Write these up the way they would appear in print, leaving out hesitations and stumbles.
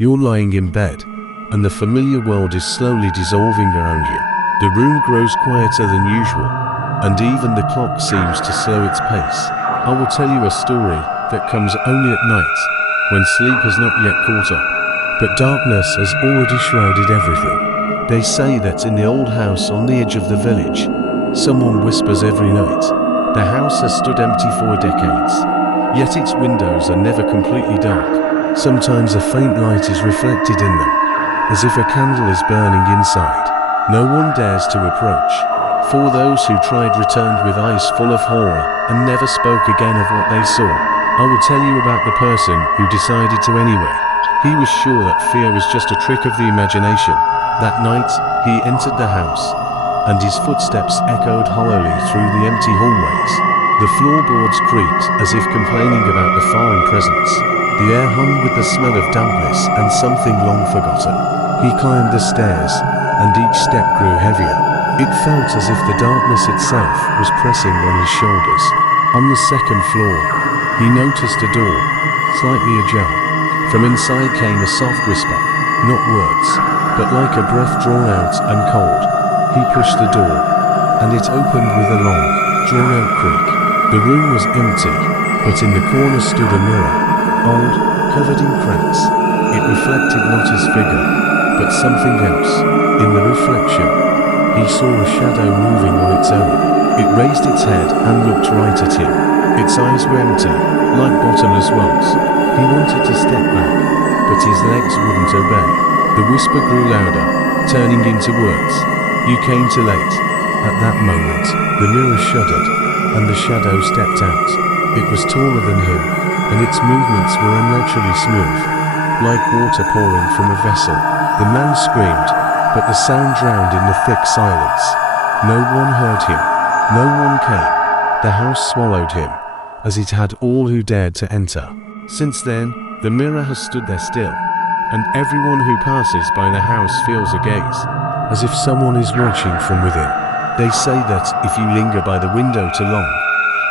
You're lying in bed, and the familiar world is slowly dissolving around you. The room grows quieter than usual, and even the clock seems to slow its pace. I will tell you a story that comes only at night, when sleep has not yet caught up, but darkness has already shrouded everything. They say that in the old house on the edge of the village, someone whispers every night. The house has stood empty for decades, yet its windows are never completely dark. Sometimes a faint light is reflected in them, as if a candle is burning inside. No one dares to approach, for those who tried returned with eyes full of horror and never spoke again of what they saw. I will tell you about the person who decided to anyway. He was sure that fear was just a trick of the imagination. That night, he entered the house, and his footsteps echoed hollowly through the empty hallways. The floorboards creaked as if complaining about the foreign presence. The air hung with the smell of dampness and something long forgotten. He climbed the stairs, and each step grew heavier. It felt as if the darkness itself was pressing on his shoulders. On the second floor, he noticed a door, slightly ajar. From inside came a soft whisper, not words, but like a breath drawn out and cold. He pushed the door, and it opened with a long, drawn-out creak. The room was empty, but in the corner stood a mirror, old, covered in cracks. It reflected not his figure, but something else. In the reflection, he saw a shadow moving on its own. It raised its head and looked right at him. Its eyes were empty, like bottomless wells. He wanted to step back, but his legs wouldn't obey. The whisper grew louder, turning into words. You came too late. At that moment, the mirror shuddered, and the shadow stepped out. It was taller than him, and its movements were unnaturally smooth, like water pouring from a vessel. The man screamed, but the sound drowned in the thick silence. No one heard him. No one came. The house swallowed him, as it had all who dared to enter. Since then, the mirror has stood there still, and everyone who passes by the house feels a gaze, as if someone is watching from within. They say that if you linger by the window too long,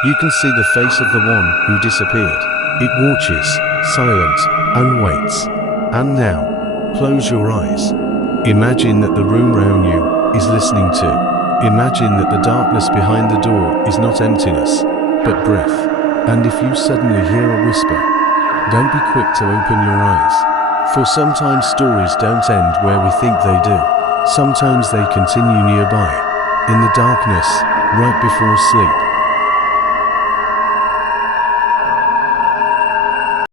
you can see the face of the one who disappeared. It watches, silent, and waits. And now, close your eyes. Imagine that the room around you is listening too. Imagine that the darkness behind the door is not emptiness, but breath. And if you suddenly hear a whisper, don't be quick to open your eyes. For sometimes stories don't end where we think they do. Sometimes they continue nearby, in the darkness, right before sleep.